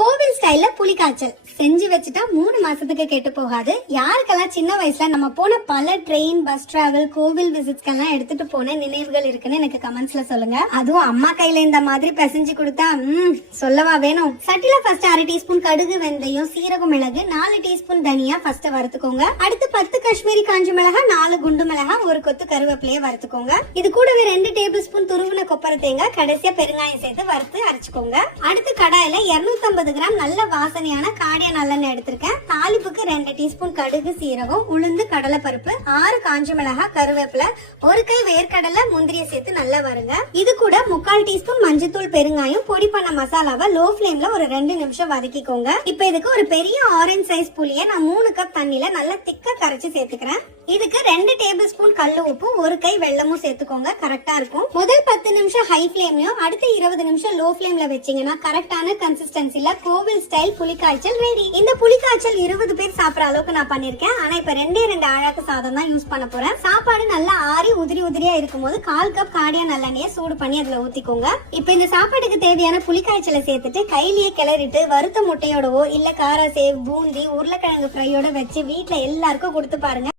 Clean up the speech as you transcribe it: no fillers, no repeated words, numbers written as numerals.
கோவில் ஸ்டைல்ல புளிக்காய்ச்சல் செஞ்சு வச்சுட்டா 3 மாசத்துக்கு கெட்டு போகாது. யாருக்கெல்லாம் சின்ன வயசுல நம்ம போன பல ட்ரெயின், பஸ் டிராவல், கோவில் விசிட்ஸ்க்கெல்லாம் எடுத்துட்டு போன நினைவுகள் இருக்குன்னு எனக்கு கமெண்ட்ஸ்ல சொல்லுங்க. அதுவும் அம்மா கையில இந்த மாதிரி பிசைஞ்சு கொடுத்தா சொல்லவா வேணும். சட்டில ஃபர்ஸ்ட் 1/2 டீஸ்பூன் கடுகு, வெந்தயம், சீரகம், மிளகு, 4 டீஸ்பூன் தனியா ஃபர்ஸ்ட் வறுத்துக்கோங்க. அடுத்து 10 காஷ்மீரி காஞ்ச மிளகா, 4 குண்டு மிளகா, 1 கொத்து கருவேப்பிலையை வறுத்துக்கோங்க. இது கூடவே 2 டேபிள் ஸ்பூன் துருவின கொப்பரை தேங்காய், கடைசியா பெருங்காயம் சேர்த்து வறுத்து அரைச்சுக்கோங்க. அடுத்து கடாயில 250 கிராம் நல்ல வாசனையான காடிய நல்லெண்ணெய் எடுத்திருக்கேன். தாளிப்புக்கு 2 டீஸ்பூன் கடுகு, சீரகம், உளுந்து, கடலைப்பருப்பு, 6 காஞ்ச மிளகாய், கருவேப்பிலை, 1 கை வேர்க்கடலை, முந்திரிய சேர்த்து நல்லா வருங்க. இது கூட 3/4 டீஸ்பூன் மஞ்சத்தூள், பெருங்காயம், பொடி பண்ண மசாலாவை லோ ஃபிளேம்ல ஒரு 2 நிமிஷம் வதக்கிக்கோங்க. இப்ப இதுக்கு ஒரு பெரிய ஆரஞ்சு சைஸ் புளிய நான் 3 கப் தண்ணியில நல்லா திக்கா கரைச்சு சேர்த்துக்கிறேன். இதுக்கு 2 டேபிள் ஸ்பூன் கல்லு உப்பு, 1 கை வெல்லமும் சேர்த்துக்கோங்க. கரெக்டா இருக்கும். முதல் 10 நிமிஷம் ஹை ஃபிளேம்லயும் அடுத்த 20 நிமிஷம் லோ ஃபிளேம்ல வச்சீங்கன்னா கரெக்டான கன்சிஸ்டன்சில கோவில் ஸ்டைல் புளிக்காய்ச்சல் ரெடி. இந்த புளிக்காய்ச்சல் 20 பேர் சாப்பிடுற அளவுக்கு நான் பண்ணிருக்கேன். ஆனா இப்ப 2 ஆழாக்கு சாதம் தான் யூஸ் பண்ண போறேன். சாப்பாடு நல்லா ஆறி உதிரியா இருக்கும் போது 1/4 கப் காடியா நல்லெண்ணெய சூடு பண்ணி அதுல ஊத்திக்கோங்க. இப்ப இந்த சாப்பாட்டுக்கு தேவையான புளிக்காய்ச்சலை சேர்த்துட்டு கையிலேயே கிளறிட்டு வறுத்த முட்டையோடவோ இல்ல காரா சேவ், பூந்தி, உருளைக்கிழங்கு ஃப்ரையோட வச்சு வீட்டுல எல்லாருக்கும் கொடுத்து பாருங்க.